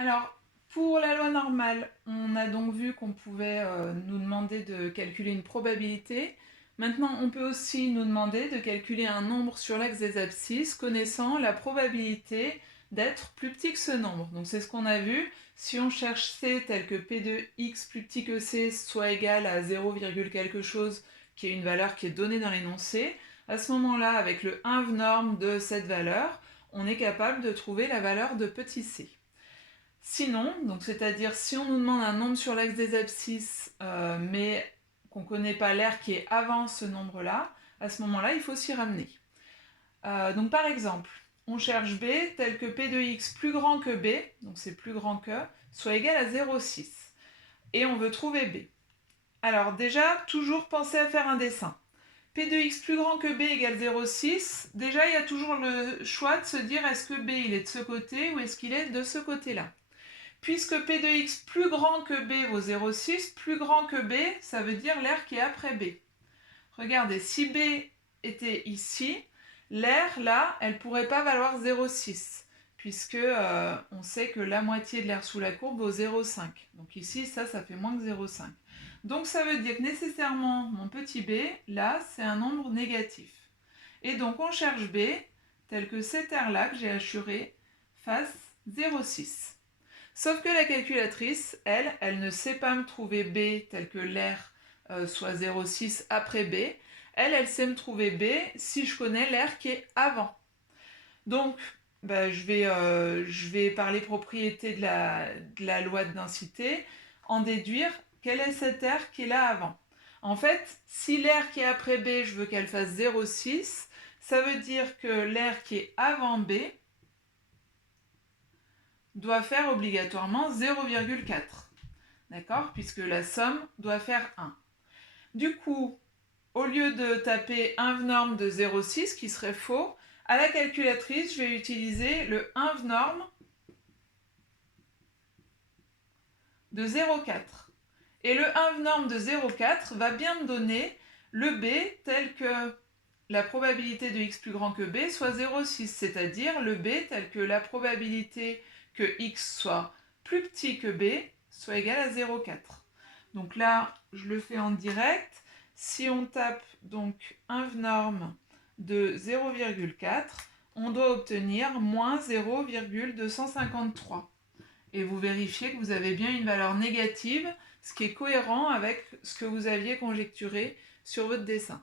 Alors, pour la loi normale, on a donc vu qu'on pouvait nous demander de calculer une probabilité. Maintenant, on peut aussi nous demander de calculer un nombre sur l'axe des abscisses, connaissant la probabilité d'être plus petit que ce nombre. Donc c'est ce qu'on a vu. Si on cherche C tel que P de X plus petit que C soit égal à 0, quelque chose, qui est une valeur qui est donnée dans l'énoncé, à ce moment-là, avec le inv norme de cette valeur, on est capable de trouver la valeur de petit c. Sinon, donc c'est-à-dire si on nous demande un nombre sur l'axe des abscisses, mais qu'on ne connaît pas l'aire qui est avant ce nombre-là, à ce moment-là, il faut s'y ramener. Donc par exemple, on cherche b tel que p de x plus grand que b, donc c'est plus grand que, soit égal à 0,6. Et on veut trouver b. Alors déjà, toujours penser à faire un dessin. P de x plus grand que b égale 0,6. Déjà, il y a toujours le choix de se dire est-ce que b il est de ce côté ou est-ce qu'il est de ce côté-là. Puisque P de x plus grand que b vaut 0,6, plus grand que b, ça veut dire l'aire qui est après b. Regardez, si b était ici, l'aire, là, elle ne pourrait pas valoir 0,6, puisque on sait que la moitié de l'aire sous la courbe vaut 0,5. Donc ici, ça fait moins que 0,5. Donc ça veut dire que nécessairement, mon petit b, là, c'est un nombre négatif. Et donc on cherche b, tel que cette aire-là que j'ai assurée, fasse 0,6. Sauf que la calculatrice, elle ne sait pas me trouver b tel que l'aire soit 0,6 après b. Elle sait me trouver b si je connais l'aire qui est avant. Donc, je vais par les propriétés de la loi de densité en déduire quelle est cette aire qui est là avant. En fait, si l'aire qui est après b, je veux qu'elle fasse 0,6, ça veut dire que l'aire qui est avant b doit faire obligatoirement 0,4. D'accord? Puisque la somme doit faire 1. Du coup, au lieu de taper inv norme de 0,6, qui serait faux, à la calculatrice, je vais utiliser le inv norme de 0,4. Et le inv norme de 0,4 va bien me donner le b tel que la probabilité de x plus grand que b soit 0,6, c'est-à-dire le b tel que la probabilité que x soit plus petit que b soit égal à 0,4. Donc là, je le fais en direct. Si on tape donc inv norme de 0,4, on doit obtenir moins 0,253. Et vous vérifiez que vous avez bien une valeur négative, ce qui est cohérent avec ce que vous aviez conjecturé sur votre dessin.